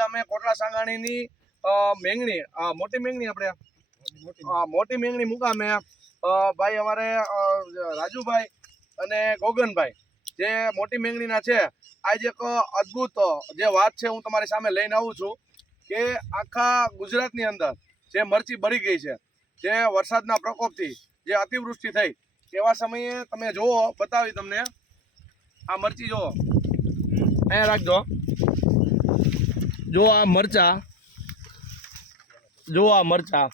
અમે કોટલા સાંગાણીની મેંગણી મોટી મેંગણી આપણે મોટી મેંગણી મુકામે ભાઈ અમારે રાજુભાઈ અને ગોગનભાઈ જે મોટી મેંગણીના છે આજે એક અદ્ભુત જે વાત છે હું તમારી સામે લઈને આવું છું કે આખા ગુજરાતની અંદર જે મરચી બળી ગઈ છે જે વરસાદના પ્રકોપથી જે અતિવૃષ્ટિ થઈ એવા સમયે તમે જુઓ બતાવી તમને આ મરચી જુઓ અહીંયા રાખજો જો આ મરચા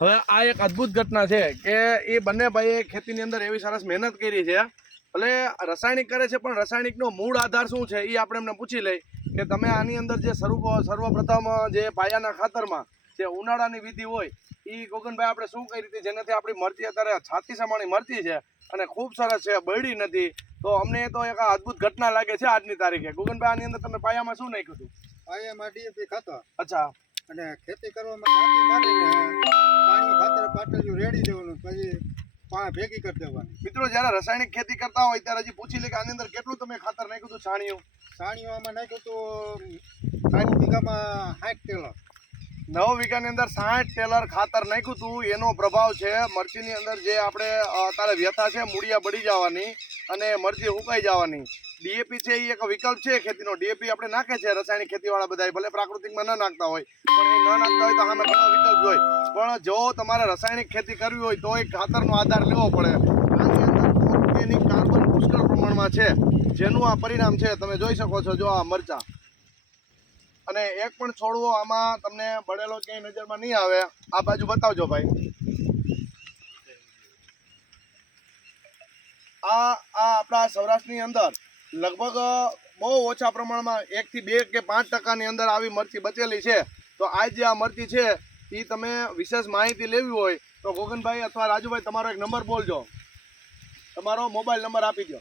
હવે આ એક અદ્ભુત ઘટના છે કે એ બંને ભાઈએ ખેતીની અંદર એવી સરસ મહેનત કરી છે એટલે રાસાયણિક કરે છે પણ રાસાયણિકનો મૂળ આધાર શું છે એ આપણે એમને પૂછી લઈ કે તમે આની અંદર જે સર્વપ્રથમ જે પાયાના ખાતરમાં જે ઉનાળાની વિધિ હોય એ ગોગનભાઈ આપણે શું કરી હતી જેનાથી આપણી મરચી અત્યારે છાતી સમાણી મરચી છે અને ખૂબ સરસ છે બળી નથી તો અમને તો એક અદ્ભુત ઘટના લાગે છે આજની તારીખે ગોગનભાઈ આની અંદર તમે પાયામાં શું નાખ્યું હતું પાયામાં ડીએપી ખાતર અચ્છા અને ખેતી કરવામાં છાંટી મારીને પાણી ખાતર પાટલું રેડી દેવાનું પછી પાણી ભેગી કરી દેવાની મિત્રો જ્યારે રાસાયણિક ખેતી કરતા હોય ત્યારે હજી પૂછી લે કે આની અંદર કેટલું તમે ખાતર નાખ્યું હતું છાણીઓમાં નાખ્યું હતું 9 વીઘામાં 60 ટેલર 9 વીઘાની અંદર 60 ટેલર ખાતર નાખ્યું હતું એનો પ્રભાવ છે મરચીની અંદર જે આપણે અત્યારે વ્યથા છે મૂળિયા બળી જવાની અને મરચી સુકાઈ જવાની ડીએપી છે એ એક વિકલ્પ છે ખેતીનો ડીએપી આપણે નાખે છે રાસાયણિક ખેતીવાળા બધા ભલે પ્રાકૃતિકમાં ન નાખતા હોય પણ એ ન નાખતા હોય તો સામે ઘણો વિકલ્પ હોય પણ જો તમારે રાસાયણિક ખેતી કરવી હોય તો એક ખાતરનો આધાર લેવો પડે આની અંદર ઓર્ગેનિક કાર્બન પુષ્કળ પ્રમાણમાં છે જેનું આ પરિણામ છે તમે જોઈ શકો છો જો આ મરચા અને એક પણ છોડવો આમાં તમને બળેલો ક્યાંય નજરમાં નહીં આવે આ બાજુ બતાવજો ભાઈ આ આપણા સૌરાષ્ટ્રની અંદર લગભગ બહુ ઓછા પ્રમાણમાં 1 થી 2 કે 5% અંદર આવી મરચી બચેલી છે તો આ જે આ મરચી છે એ તમે વિશેષ માહિતી લેવી હોય તો ગોગનભાઈ અથવા રાજુભાઈ તમારો એક નંબર બોલજો તમારો મોબાઈલ નંબર આપી દો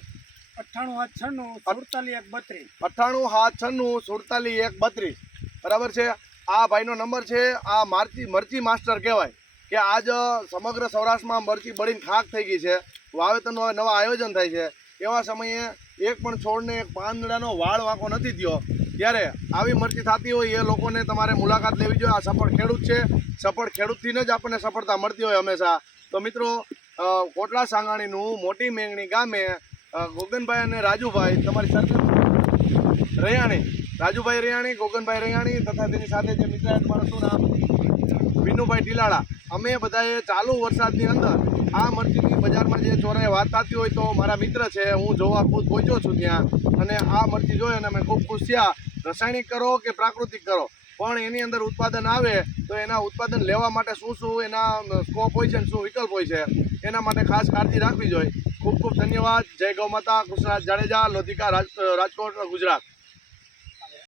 9876479132 બરાબર છે આ ભાઈનો નંબર છે આ મરચી માસ્ટર કહેવાય કે આજ સમગ્ર સૌરાષ્ટ્રમાં મરચી બળીને ખાક થઈ ગઈ છે વાવેતરનું હવે નવા આયોજન થાય છે એવા સમયે એક પણ છોડને એક પાંદડાનો વાળ વાંકો નથી થયો ત્યારે આવી મરચી થતી હોય એ લોકોને તમારે મુલાકાત લેવી જોઈએ આ સફળ ખેડૂત છે સફળ ખેડૂતથી જ આપણને સફળતા મળતી હોય હંમેશા તો મિત્રો કોટલા સાંગાણીનું મોટી મેંગણી ગામે ગોગનભાઈ અને રાજુભાઈ તમારી સાથે રૈયાણી રાજુભાઈ રૈયાણી ગોગનભાઈ રૈયાણી તથા તેની સાથે જે મિત્ર તમારું શું નામ વિનુભાઈ ટીલાળા અમે બધાએ ચાલુ વરસાદની અંદર આ મરચીની બજારમાં જે ચોરાએ વાત થતી હોય તો મારા મિત્ર છે હું જોવા ખુદ પહોંચ્યો છું ત્યાં અને આ મરચી જોઈ અને અમે ખૂબ ખુશ થયા રાસાયણિક કરો કે પ્રાકૃતિક કરો પણ એની અંદર ઉત્પાદન આવે તો એના ઉત્પાદન લેવા માટે શું એના સ્કોપ હોય છે અને શું વિકલ્પ હોય છે એના માટે ખાસ કાળજી રાખવી જોઈએ ખૂબ ખૂબ ધન્યવાદ જય ગૌ માતા કૃષ્ણરાજ જાડેજા લોધિકા રાજકોટ ગુજરાત